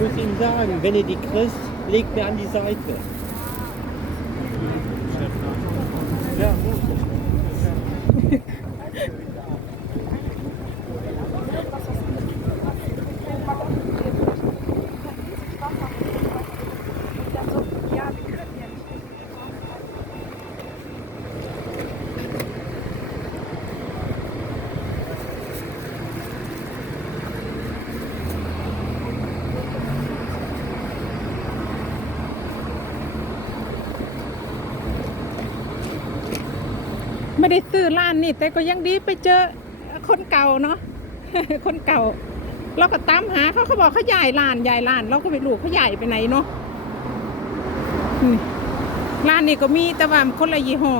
muss Ihnen sagen, wenn ihr die kriegt, legt mir an die Seite. ไม่ได้ซื้อร้านนี่แต่ก็ยังดีไปเจอคนเก่าเนาะคนเก่า เราก็ตามหาเขาเขาบอกเขาใหญ่ร้านใหญ่ร้าน เราก็ไปดูเขาใหญ่ไปไหนเนาะร้านนี่ก็มีแต่ว่าคนละยี่ห้อ